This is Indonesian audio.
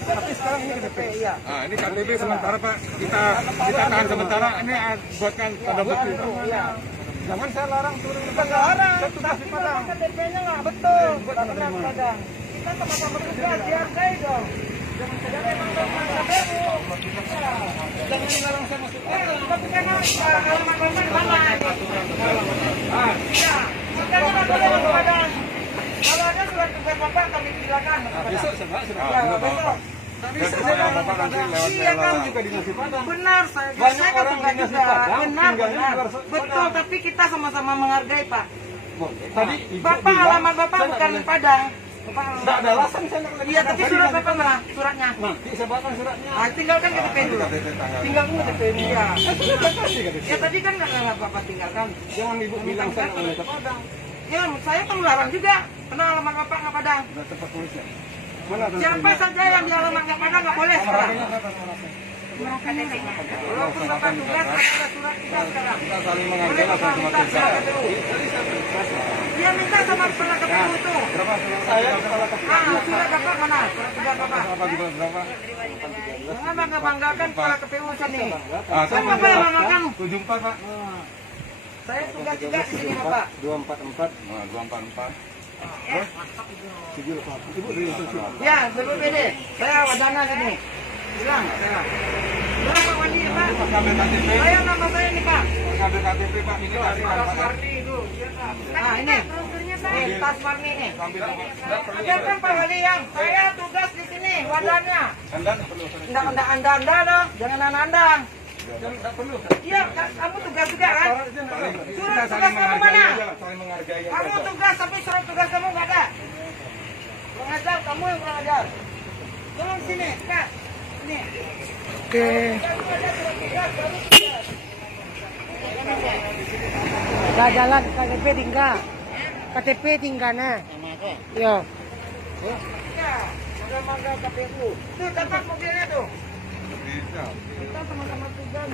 Tapi sekarang ini KTP, iya. Nah, ini KTP sementara Pak, kita tahan sementara. Ini buatkan tanda bukti. Iya. Jangan saya larang turun di Padang. Saya tugas di Padang. KTP-nya nggak betul. Padang. Kita sama-sama tugas, dihargai dong. Jangan emang KPU. Jangan larang saya masuk. Tapi kan alamat mana? Iya. Makanya nggak boleh masuk Padang. Kalau ada surat tugas Bapak kami silakan. Besok sudah. Besok. Iya kan juga di Nasi Padang. Benar, saya kan tugas juga. Benar. Betul, tapi kita sama-sama menghargai Pak. Tadi Bapak alamat Bapak bukan Padang. tidak ada alasan saya nak. Iya, tapi surat Bapak mana? Suratnya. Nanti saya bawakan suratnya. Tinggalkan KTP dulu. Tinggalkan KTP ini ya. Sudah kasih KTP. Ya tadi kan nggak Bapak tinggalkan. Jangan ibu bilang saya nggak boleh ke Padang. Ya, saya perlu larang juga. Karena alamat Bapak nggak Padang. Sudah tempat tulisnya. Mana tuh? Siapa saja yang di alamat nggak Padang nggak boleh sekarang. KTP-nya? Walaupun Bapak tugas ada surat tugas sekarang. Kita saling menghargai lah sama kita. Dia minta sama kepala KPU itu. Berapa saya kepala KPU? Surat Bapak mana? Surat tugas Bapak. Berapa? Jangan bangga-banggakan kepala KPU sini. Ah, Saya Bapak yang banggakan. 74 Pak. Saya tugas juga di sini Bapak. 244. Nah, 244. Ibu dari sosial. Ya, BPBD. Saya wadana sini. Bilang, saya. Berapa mandi Pak? Ambil KTP. Saya nama saya ini Pak. Ambil KTP Pak. Ini dari Tas Pak. Warni itu. Nah ini. Ini tas Warni ini. Ambil Biarkan Pak Wali yang saya tugas di sini wadahnya. Anda perlu. Enggak anda dong. Jangan anda. Tidak perlu. Iya, kamu tugas juga kan? Surat tugas kamu mana? Saling menghargai. Kamu tugas tapi surat tugas kamu nggak ada. Kurang ajar, kamu yang kurang ajar. Tolong sini, Kak. Sini. Oke. Jalan KTP tinggal. KTP tinggalnya. Iya. Ya, udah mangga KPU. Tuh tempat mobilnya tuh. Kita sama-sama tugas.